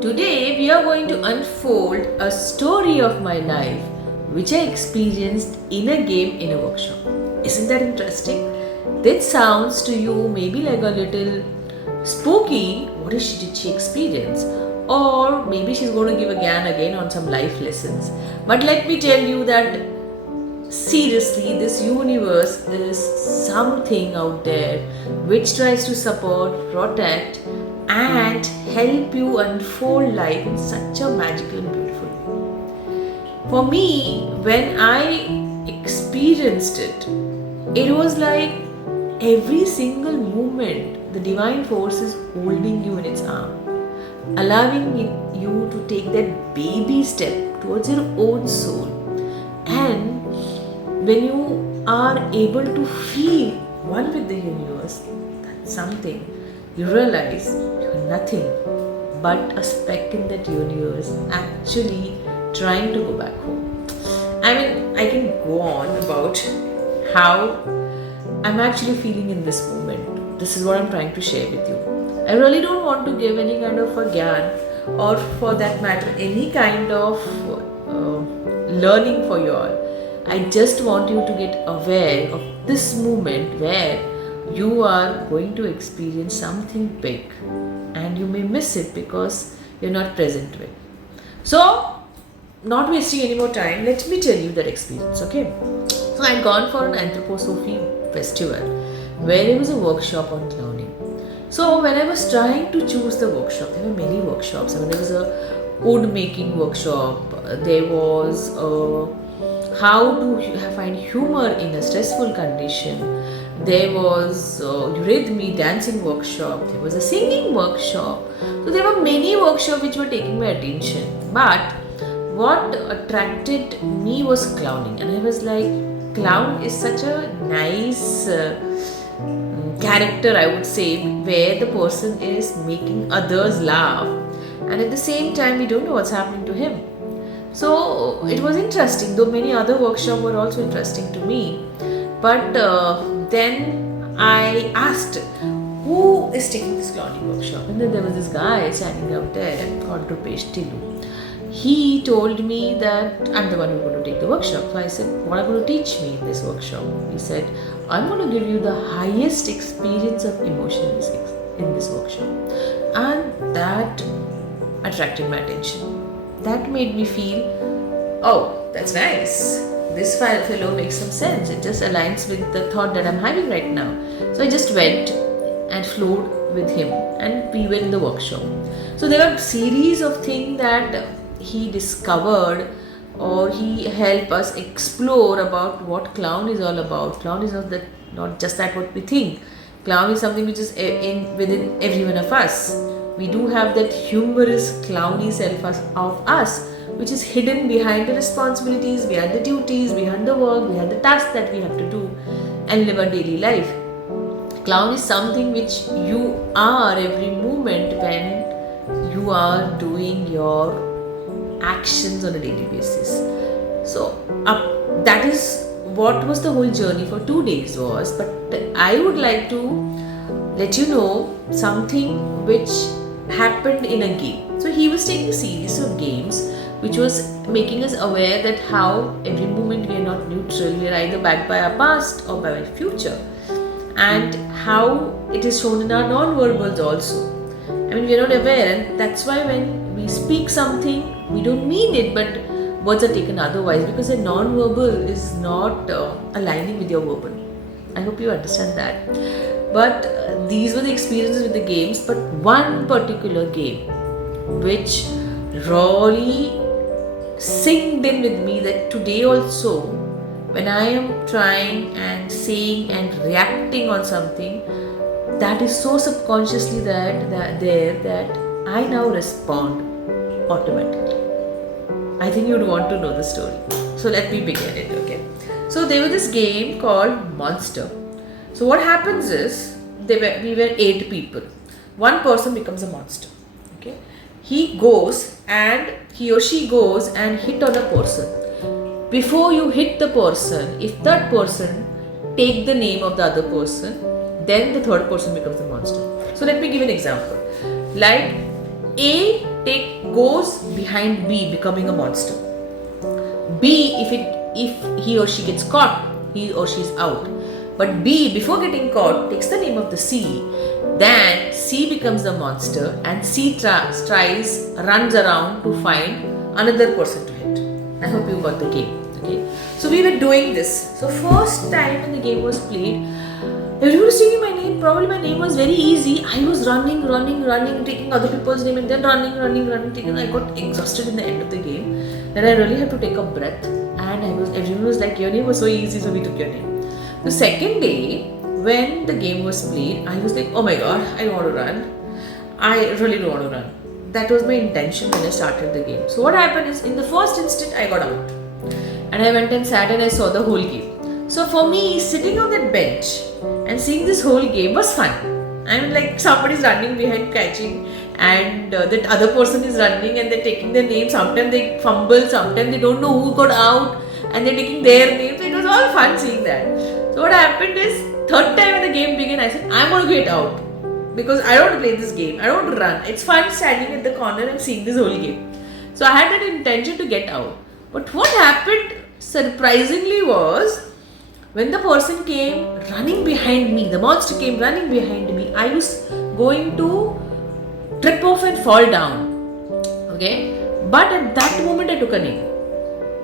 Today we are going to unfold a story of my life which I experienced in a game in a workshop. Isn't that interesting? That sounds to you maybe like a little spooky. What did she experience? Or maybe she's going to give again on some life lessons. But let me tell you that seriously, this universe is something out there which tries to support, protect, and help you unfold life in such a magical and beautiful way. For me, when I experienced it, it was like every single moment the divine force is holding you in its arm, allowing you to take that baby step towards your own soul. And when you are able to feel one with the universe, that's something you realize you're nothing but a speck in that universe actually trying to go back home. I mean, I can go on about how I'm actually feeling in this moment. This is what I'm trying to share with you. I really don't want to give any kind of a gyan or for that matter any kind of learning for you all. I just want you to get aware of this moment where you are going to experience something big and you may miss it because you're not present with. So, not wasting any more time, let me tell you that experience, okay? So, I'd gone for an Anthroposophy festival where there was a workshop on clowning. So, when I was trying to choose the workshop, there were many workshops. I mean, there was a wood making workshop, there was how to find humor in a stressful condition. There was Eurythmy dancing workshop. There was a singing workshop. So there were many workshops which were taking my attention. But what attracted me was clowning, and I was like, clown is such a nice character, I would say, where the person is making others laugh, and at the same time we don't know what's happening to him. So it was interesting, though many other workshops were also interesting to me. But then I asked, who is taking this clowning workshop? And then there was this guy standing out there called Rupesh Tilu. He told me that I'm the one who's going to take the workshop. So I said, what are you going to teach me in this workshop? He said, I'm going to give you the highest experience of emotion in this workshop. And that attracted my attention. That made me feel, oh, that's nice. This fellow makes some sense. It just aligns with the thought that I'm having right now. So I just went and flowed with him, and we were in the workshop. So there are a series of things that he discovered or he helped us explore about what clown is all about. Clown is not just that what we think. Clown is something which is within every one of us. We do have that humorous, clowny self of us, which is hidden behind the responsibilities, behind the duties, behind the work, behind the tasks that we have to do and live our daily life. Clown is something which you are every moment when you are doing your actions on a daily basis. So that is what was the whole journey for 2 days was. But I would like to let you know something which happened in a game. So he was taking a series of games which was making us aware that how every moment we are not neutral, we are either backed by our past or by our future, and how it is shown in our non-verbals also. I mean, we are not aware, and that's why when we speak something, we don't mean it, but words are taken otherwise because a non-verbal is not aligning with your verbal. I hope you understand that. But these were the experiences with the games, but one particular game which really synced in with me that today also when I am trying and saying and reacting on something, that is so subconsciously that I now respond automatically. I think you'd want to know the story. So let me begin it, okay? So there was this game called Monster. So what happens is, we were 8 people. One person becomes a monster. Okay, he or she goes and hit on a person. Before you hit the person, if that person take the name of the other person, then the third person becomes the monster. So let me give an example. Like A goes behind B, becoming a monster. B, if he or she gets caught, he or she is out. But B, before getting caught, takes the name of the C. Then C becomes the monster, and C runs around to find another person to hit. I hope you got the game. Okay, so we were doing this. So first time when the game was played, everyone was taking my name. Probably my name was very easy. I was running, taking other people's name, and then running. I got exhausted in the end of the game. Then I really had to take a breath. And everyone was like, your name was so easy, so we took your name. The second day, when the game was played, I was like, oh my god, I don't want to run. I really don't want to run. That was my intention when I started the game. So what happened is, in the first instant, I got out. And I went and sat and I saw the whole game. So for me, sitting on that bench and seeing this whole game was fun. I mean, like, somebody's running behind catching, and that other person is running and they're taking their name. Sometimes they fumble, sometimes they don't know who got out and they're taking their names. It was all fun seeing that. So what happened is, third time when the game began, I said, I'm going to get out because I don't want to play this game. I don't want to run. It's fun standing at the corner and seeing this whole game. So I had that intention to get out. But what happened surprisingly was, when the person came running behind me, the monster came running behind me, I was going to trip off and fall down. Okay? But at that moment I took a name.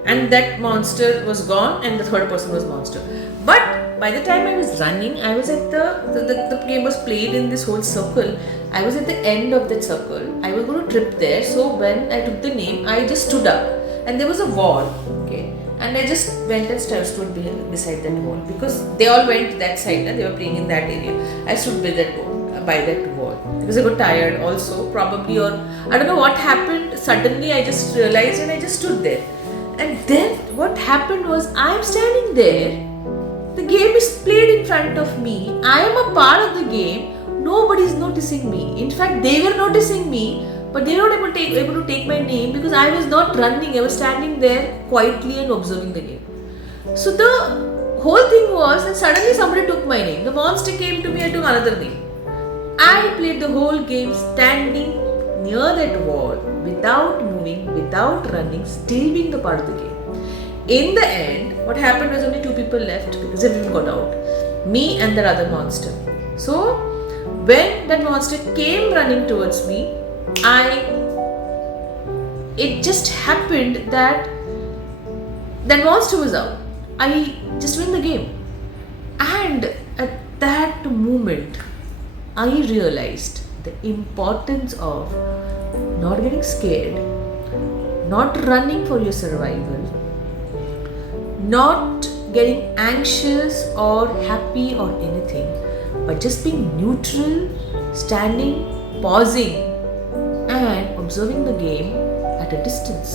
And that monster was gone and the third person was monster. But by the time I was running, I was at the game was played in this whole circle. I was at the end of that circle. I was going to trip there. So when I took the name, I just stood up. And there was a wall. Okay? And I just went and stood beside that wall. Because they all went that side. They were playing in that area. I stood by that wall. Because I got tired also. Probably, or I don't know what happened. Suddenly I just realized and I just stood there. And then what happened was, I'm standing there, the game is played in front of me, I am a part of the game, nobody is noticing me. In fact, they were noticing me, but they were not able to take my name because I was not running, I was standing there quietly and observing the game. So the whole thing was that suddenly somebody took my name, the monster came to me, I took another name. I played the whole game standing near that wall, without moving, without running, still being the part of the game. In the end, what happened was only 2 people left because everyone got out. Me and that other monster. So, when that monster came running towards me, it just happened that that monster was out. I just win the game. And at that moment, I realized the importance of not getting scared, not running for your survival, not getting anxious or happy or anything, but just being neutral, standing, pausing, and observing the game at a distance.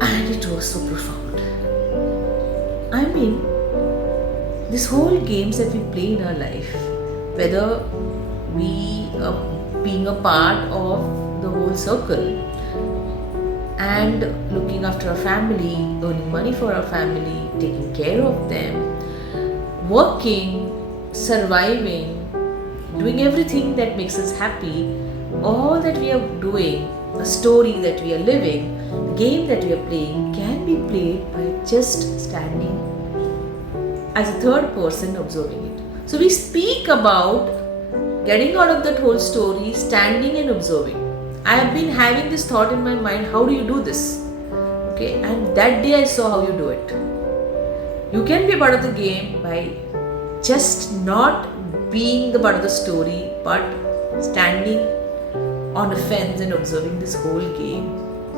And it was so profound. I mean, these whole games that we play in our life, whether we being a part of the whole circle and looking after our family, earning money for our family, taking care of them, working, surviving, doing everything that makes us happy, all that we are doing, a story that we are living, the game that we are playing can be played by just standing as a third person observing it. So we speak about getting out of that whole story, standing and observing. I have been having this thought in my mind, how do you do this? Okay, and that day I saw how you do it. You can be a part of the game by just not being the part of the story, but standing on a fence and observing this whole game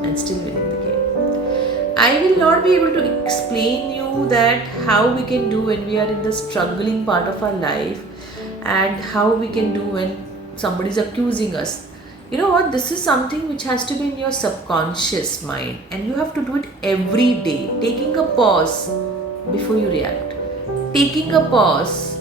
and still winning the game. I will not be able to explain you that how we can do when we are in the struggling part of our life, and how we can do when somebody is accusing us. You know what? This is something which has to be in your subconscious mind, and you have to do it every day. Taking a pause before you react, taking a pause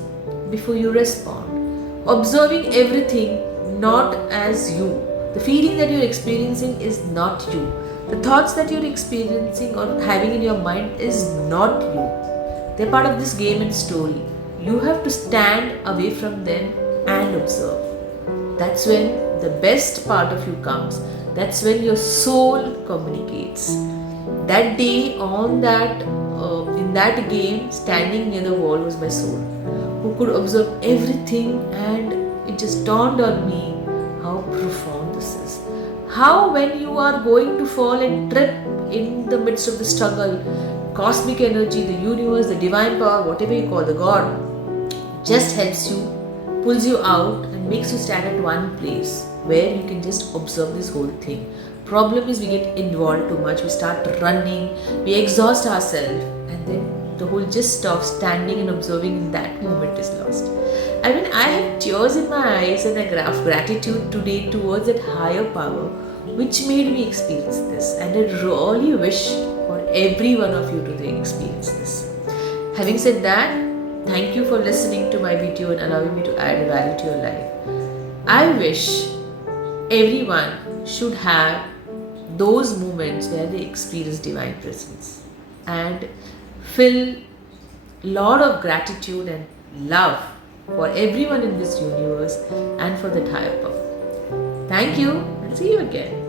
before you respond, observing everything not as you. The feeling that you're experiencing is not you. The thoughts that you're experiencing or having in your mind is not you. They're part of this game and story. You have to stand away from them and observe. That's when the best part of you comes. That's when your soul communicates. That day on that in that game, standing near the wall was my soul, who could observe everything, and it just dawned on me how profound this is. How when you are going to fall and trip in the midst of the struggle, cosmic energy, the universe, the divine power, whatever you call the God, just helps you, pulls you out and makes you stand at one place where you can just observe this whole thing. Problem is we get involved too much, we start running, we exhaust ourselves, and then the whole gist of standing and observing in that moment is lost. I mean, I have tears in my eyes and a of gratitude today towards that higher power which made me experience this, and I really wish for every one of you to experience this. Having said that, thank you for listening to my video and allowing me to add value to your life. I wish everyone should have those moments where they experience divine presence and feel lot of gratitude and love for everyone in this universe and for that higher power. Thank you and see you again.